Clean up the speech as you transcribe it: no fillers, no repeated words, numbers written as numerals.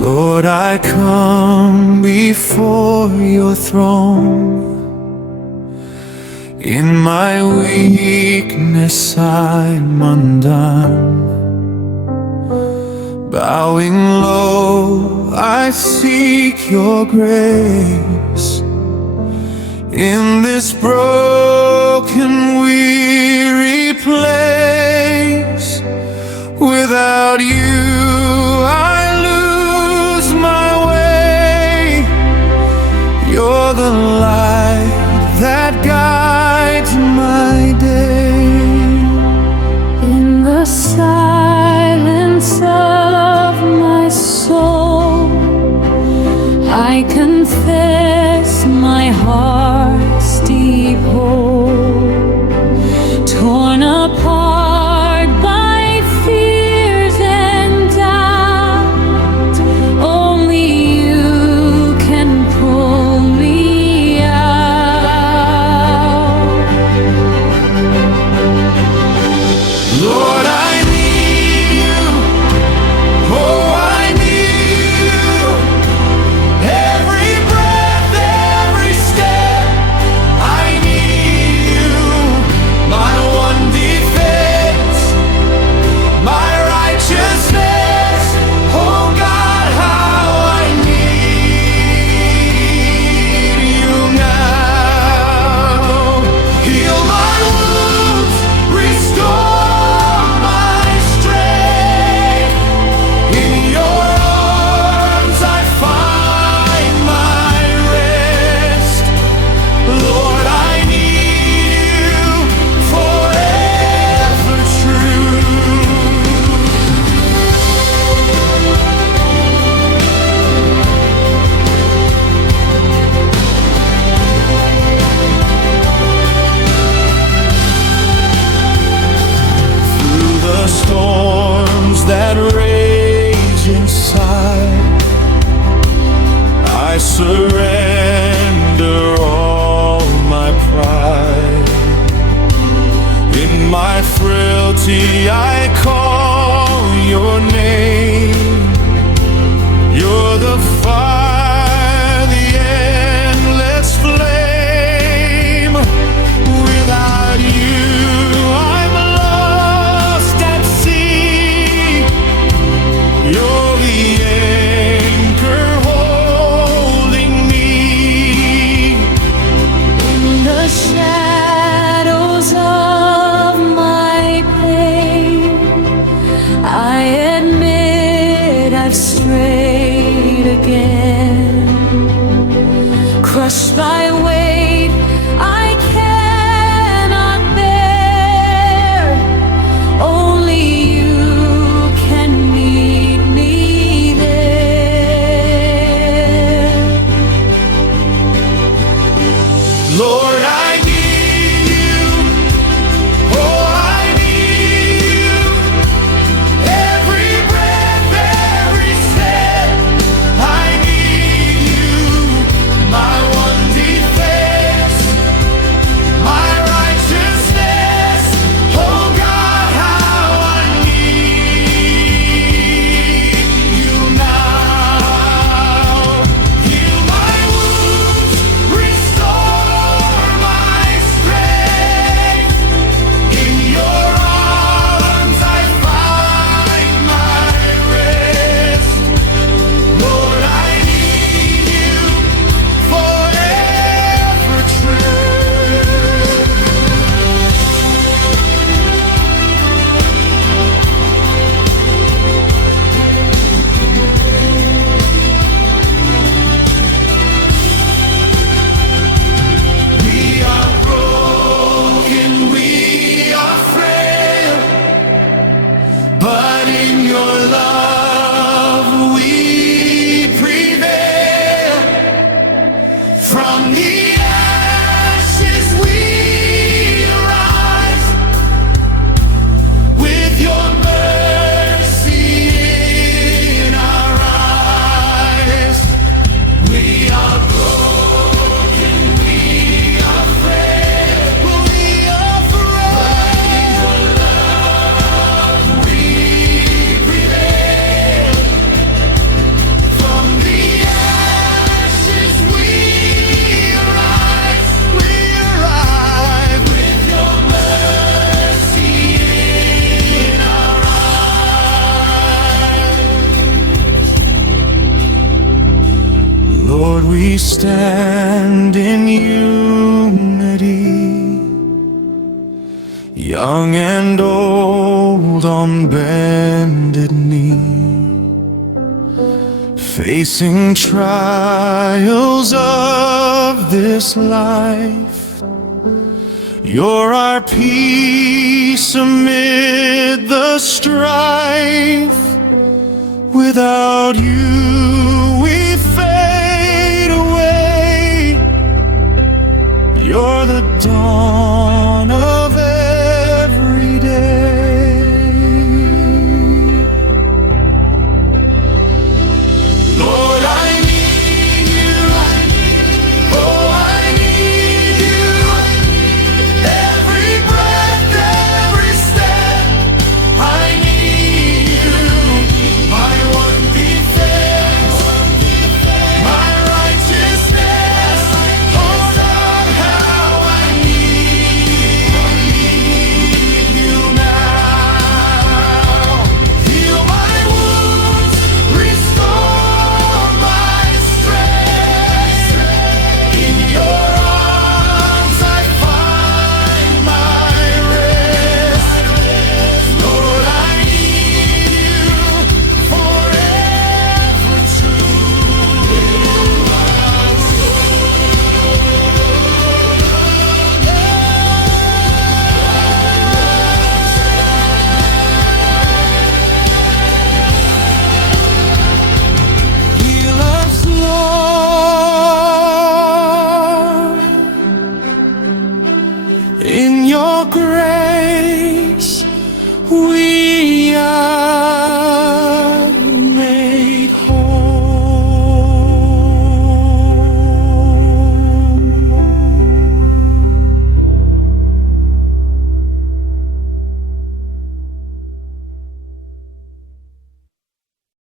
Lord, I come before your throne. In my weakness I'm undone. Bowing low, I seek your grace. In this broken, weary place, without you I lose my way. You're the light that guides my day. In the silence of my soul, I confess my heart's deep hole, torn apart by fears and doubt. Only you can pull me out. Lord, I need you. Oh, I need you. Every breath, every step, I need you. My one defense, my righteousness. Oh God, how I need you now. Heal my wounds, restore my strength. In your arms I find my rest. Lord, I need you forever true. Through the storms that rage inside, I surrender all my pride. In my frailty I call your name. You're the fire, the endless flame. Without you I'm lost at sea. You're the anchor holding me. In the shadows of my pain, I admit I've strayed again. Crushed by weight I cannot bear. Only you can meet me there. Lord, I need you. Oh, I need you. Every breath, every step, I need you. My one defense. Lord, we stand in unity, young and old on bended knee, facing trials of this life. You're our peace amid the strife. Without you, we fade away. You're the dawn of every day. Lord, I need you. Oh, I need you. Every breath, every step, I need you. My one defense, my righteousness. Oh God, how I need you now. Heal my wounds, restore my strength. In your arms I find my rest. Lord, I need you forever true. Heal us, Lord, in your grace we are